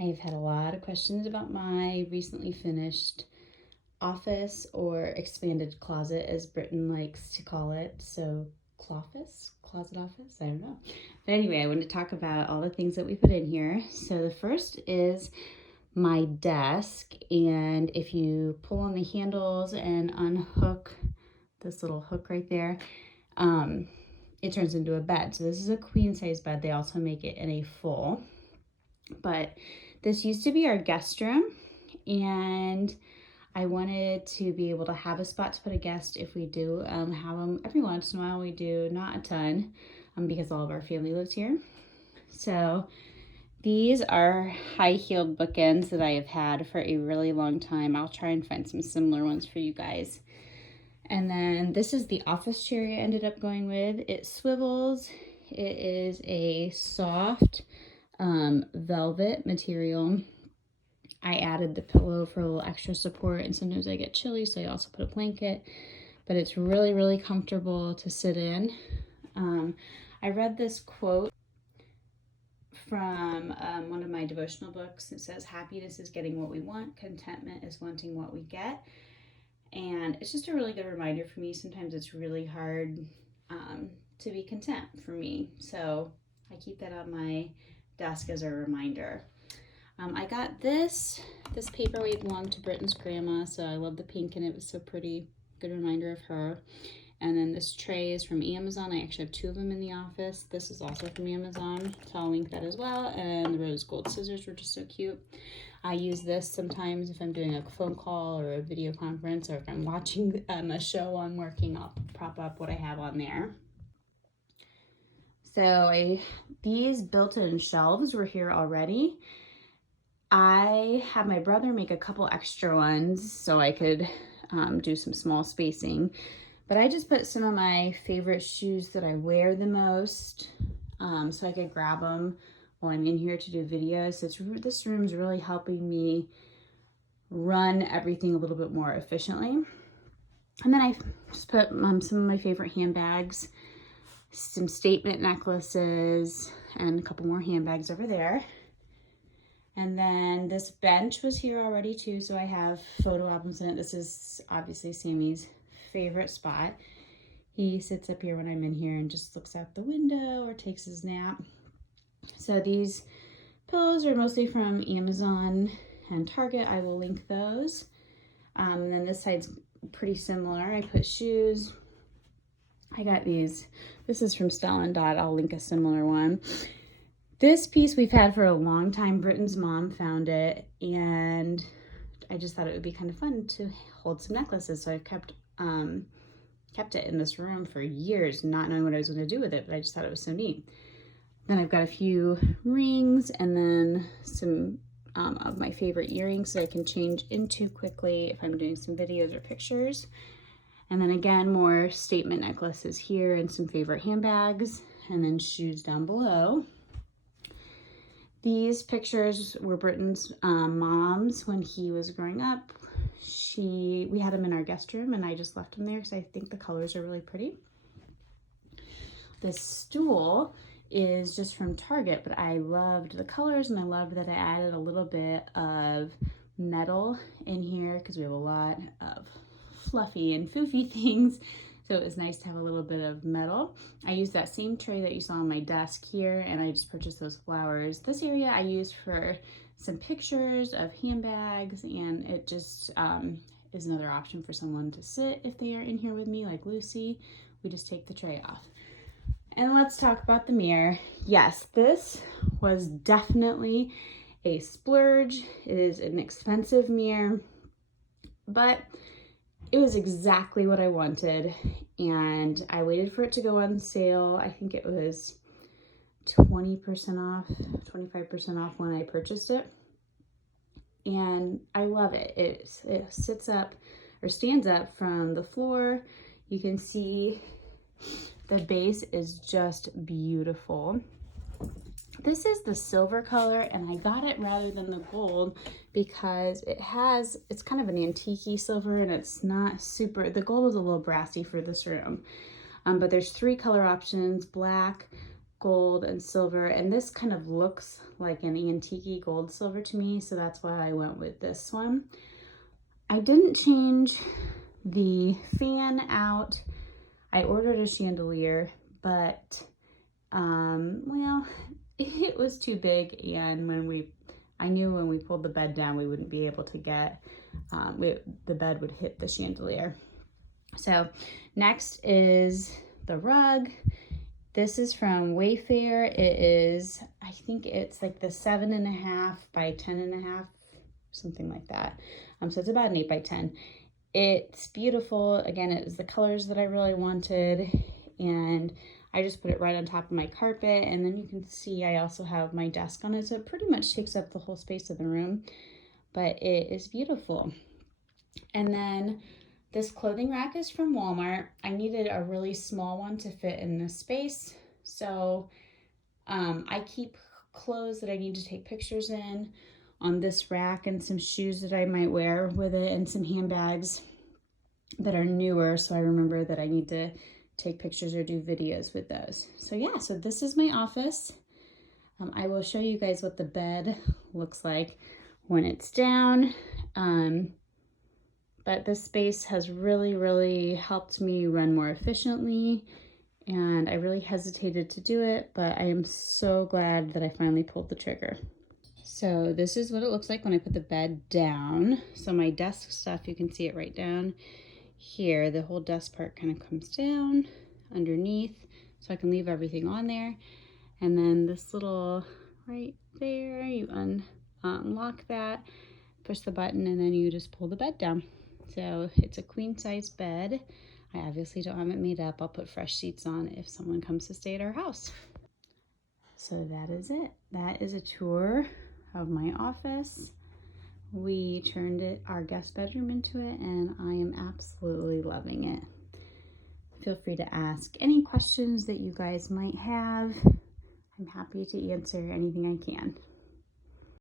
I've had a lot of questions about my recently finished office, or expanded closet as Britton likes to call it. So closet office, I don't know. But anyway, I wanted to talk about all the things that we put in here. So the first is my desk, and if you pull on the handles and unhook this little hook right there, it turns into a bed. So this is a queen size bed. They also make it in a full, but this used to be our guest room, and I wanted to be able to have a spot to put a guest if we do have them every once in a while. We do, not a ton, because all of our family lives here. So these are high-heeled bookends that I have had for a really long time. I'll try and find some similar ones for you guys. And then this is the office chair I ended up going with. It swivels. It is a soft velvet material. I added the pillow for a little extra support, and sometimes I get chilly, so I also put a blanket, but it's really, really comfortable to sit in. I read this quote from one of my devotional books. It says, happiness is getting what we want, contentment is wanting what we get. And it's just a really good reminder for me. Sometimes it's really hard to be content for me. So I keep that on my desk as a reminder. I got this paperweight belonged to Britton's grandma, so I love the pink in it. It was so pretty. Good reminder of her. And then this tray is from Amazon. I actually have two of them in the office. This is also from Amazon, so I'll link that as well. And the rose gold scissors were just so cute. I use this sometimes if I'm doing a phone call or a video conference, or if I'm watching a show I'm working, I'll prop up what I have on there. So these built-in shelves were here already. I had my brother make a couple extra ones so I could do some small spacing. But I just put some of my favorite shoes that I wear the most, so I could grab them while I'm in here to do videos. So this room is really helping me run everything a little bit more efficiently. And then I just put some of my favorite handbags, some statement necklaces, and a couple more handbags over there. And then this bench was here already too, so I have photo albums in it. This is obviously Sammy's favorite spot. He sits up here when I'm in here and just looks out the window or takes his nap. So these pillows are mostly from Amazon and Target. I will link those. And then this side's pretty similar. I put shoes. I got these. This is from Stella & Dot. I'll link a similar one. This piece we've had for a long time. Britton's mom found it, and I just thought it would be kind of fun to hold some necklaces. So I've kept it in this room for years, not knowing what I was going to do with it, but I just thought it was so neat. Then I've got a few rings, and then some of my favorite earrings that I can change into quickly if I'm doing some videos or pictures. And then again, more statement necklaces here and some favorite handbags, and then shoes down below. These pictures were Britton's mom's when he was growing up. We had him in our guest room, and I just left him there because I think the colors are really pretty. This stool is just from Target, but I loved the colors, and I loved that I added a little bit of metal in here because we have a lot of fluffy and foofy things. So it was nice to have a little bit of metal. I used that same tray that you saw on my desk here, and I just purchased those flowers. This area I used for some pictures of handbags, and it just is another option for someone to sit if they are in here with me, like Lucy. We just take the tray off. And let's talk about the mirror. Yes, this was definitely a splurge. It is an expensive mirror, but it was exactly what I wanted, and I waited for it to go on sale. I think it was 20% off, 25% off when I purchased it, and I love it. It sits up or stands up from the floor. You can see the base is just beautiful. This is the silver color, and I got it rather than the gold because it's kind of an antique-y silver, and it's not super, the gold is a little brassy for this room. But there's 3 color options: black, gold and silver, and this kind of looks like an antique gold silver to me, so that's why I went with this one. I didn't change the fan out. I ordered a chandelier, but well, it was too big, and I knew when we pulled the bed down we wouldn't be able to get the bed would hit the chandelier. So next is the rug. This is from Wayfair. It is, I think it's like the 7.5 by 10.5, something like that. So it's about an 8 by 10. It's beautiful. Again, it is the colors that I really wanted, and I just put it right on top of my carpet, and then you can see I also have my desk on it, so it pretty much takes up the whole space of the room, but it is beautiful. And then this clothing rack is from Walmart. I needed a really small one to fit in this space, so I keep clothes that I need to take pictures in on this rack, and some shoes that I might wear with it, and some handbags that are newer, so I remember that I need to take pictures or do videos with those. So yeah, so this is my office. I will show you guys what the bed looks like when it's down. But this space has really helped me run more efficiently, and I really hesitated to do it, but I am so glad that I finally pulled the trigger. So this is what it looks like when I put the bed down. So my desk stuff, you can see it right down here. The whole desk part kind of comes down underneath, so I can leave everything on there. And then this little right there, you unlock that, push the button, and then you just pull the bed down. So it's a queen size bed. I obviously don't have it made up. I'll put fresh sheets on if someone comes to stay at our house. So that is it. That is a tour of my office. We turned our guest bedroom into it, and I am absolutely loving it. Feel free to ask any questions that you guys might have. I'm happy to answer anything I can.